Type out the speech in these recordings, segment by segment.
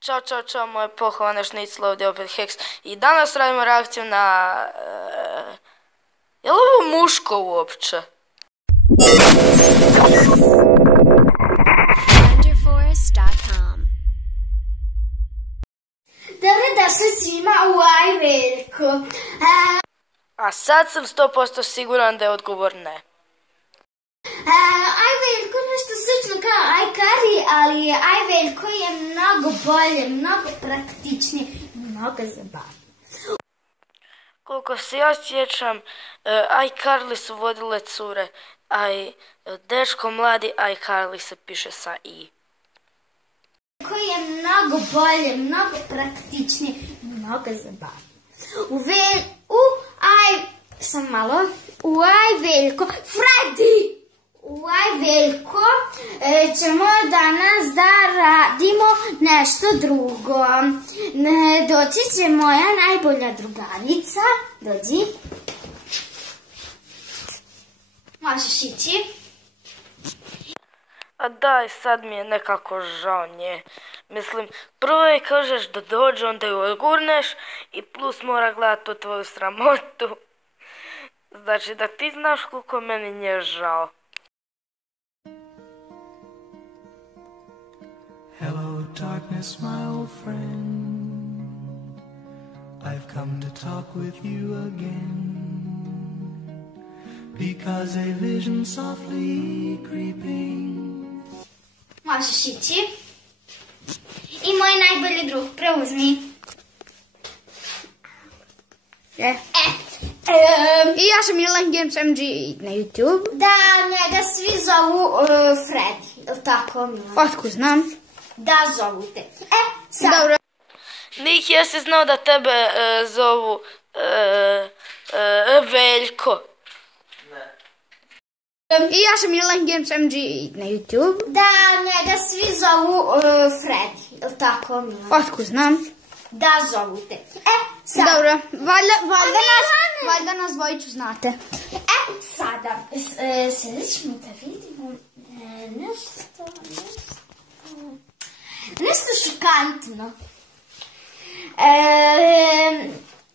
Ćao, moje pohvalne šnicle, ovdje opet Heks. I danas radimo reakciju na... je li ovo muško uopće? Dobrodošli svima u Aj Veljko. A sad sam 100% siguran da je odgovor ne. Aj Veljko nešto slično kao Aj Kari, ali Aj Veljko je mnogo bolje, mnogo praktičnije, mnogo zabavnije. Koliko se ja sjećam, iCarly su vodile cure, a i dečko mladi iCarly se piše sa i. Koji je mnogo bolje, mnogo praktičnije, mnogo zabavnije. U Aj Veljko, Freddy! U Aj Veljko ćemo danas da radimo nešto drugo. Doći će moja najbolja drugarica. Dođi. Možeš ići. A daj, sad mi je nekako žao nje. Mislim, prvo je kažeš da dođe, onda ju odgurneš i plus mora gledati tu tvoju sramotu. Znači da ti znaš koliko meni nje žao. Hello darkness, my old friend. I've come to talk with you again. Because a vision softly creeping. Možeš ići. I moj najbolji drug, preuzmi. I ja sam Milan Games MG na YouTube. Da, njega svi zovu Freddy, ili tako Milan? Otkud znam? Da, zovu te. Sad. Dobro. Nik, jesi znao da tebe zovu Veljko? I ja sam Milan Games MG na YouTube. Da, njega svi zovu Freddy, ili tako Milan? Otkud znam? Da, zovu te. Sad. Dobro, valjda nas dvojicu znate. Sada, sada ćemo da vidimo nešto šokantno.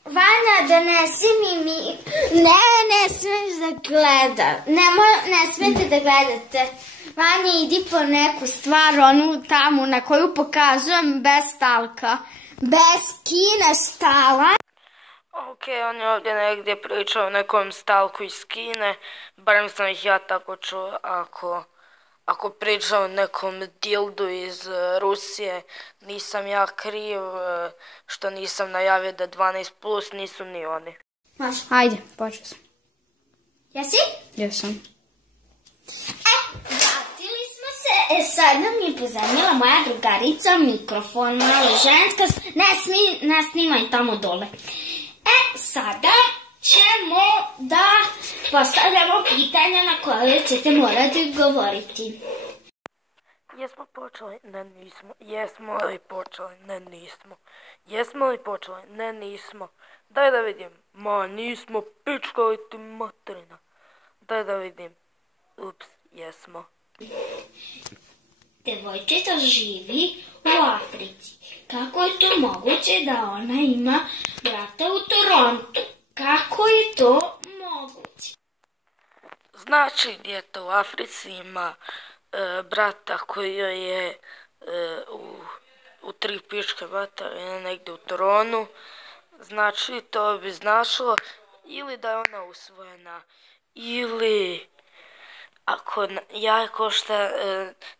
Vanja, donesi mi... Ne smiješ da gleda. Ne smijete da gledate. Vanja, idi po neku stvar, onu tamo na koju pokazujem bez stalka. Bez Kine stala. Ok, on je ovdje negdje pričao o nekom stalku iz Kine. Barem sam ih ja tako čuo. Ako pričao o nekom dildu iz Rusije, nisam ja kriv što nisam najavio da 12+ nisu ni oni. Ajde, počeo sam. Jesi? Jesam. Vratili smo se. Sad nam je pozadnjela moja drugarica mikrofon, malo ženska. Ne snimaj tamo dole. Sada ćemo da postavljamo pitanja na koje ćete morati govoriti. Jesmo počeli? Ne, nismo. Jesmo li počeli? Ne, nismo. Jesmo li počeli? Ne, nismo. Daj da vidim. Ma, nismo, pička li ti materina. Daj da vidim. Ups, jesmo. Devojčica živi u Africi. Kako je to moguće da ona ima brata u Torontu? Kako je to moguće? Znači, djeto u Africi ima brata koji joj je u 3 pičke materine negdje u Toronu. Znači, to bi značilo ili da je ona usvojena, ili ako jaj košta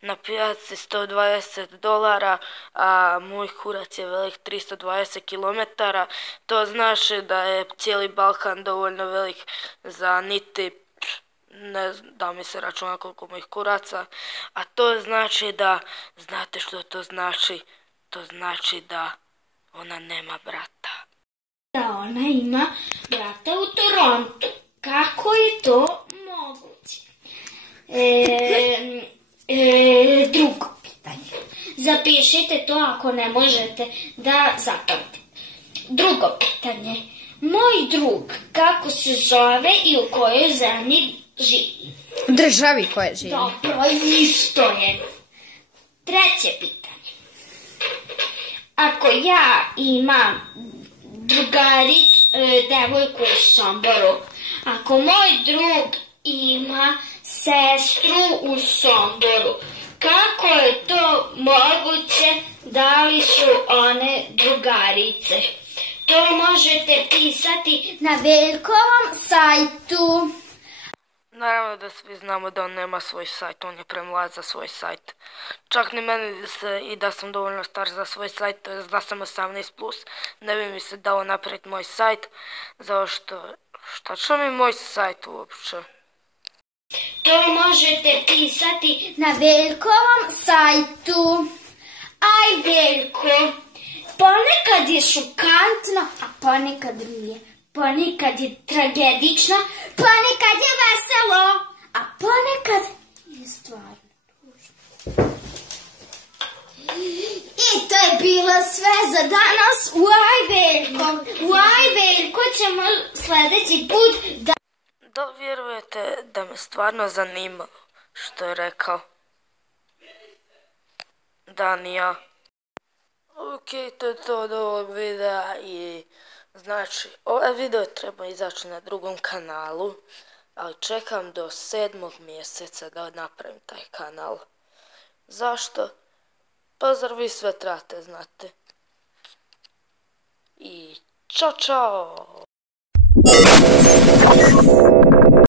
na pijaci $120, a moj kurac je velik 320 km, to znači da je cijeli Balkan dovoljno velik za niti, ne da mi se računa koliko mojih kuraca, a to znači da, znate što to znači? To znači da ona nema brata. Da ona ima brata u Torontu. Kako je to moguće? Drugo pitanje. Zapišite to ako ne možete da zapamtite. Drugo pitanje. Moj drug, kako se zove i u kojoj zemlji živi? U državi koje živi. Dobro, isto je. Treće pitanje. ako ja imam devojku u Somboru, ako moj drug ima sestru u Somboru, kako je to moguće, da li su one drugarice? To možete pisati na Veljkovom sajtu. Naravno da svi znamo da on nema svoj sajt, on je premlad za svoj sajt. Čak ni meni i da sam dovoljno star za svoj sajt, to je da sam 18+, ne bi mi se dao napraviti moj sajt, zašto, šta će mi moj sajt uopće? To možete pisati na Veljkovom sajtu. Aj Veljko, ponekad je šokantno, a ponekad nije. Ponekad je tragedično, ponekad je veselo, a ponekad je stvarno tužno. I to je bilo sve za danas. U Aj Veljko ćemo sljedeći put da... Da vjerujete da me stvarno zanima što je rekao? Danija. Ok, to je to od ovog videa i znači ovaj video treba izaći na drugom kanalu, ali čekam do 7. mjeseca da napravim taj kanal. Zašto? Pa zar vi sve trebate znate. I čao čao!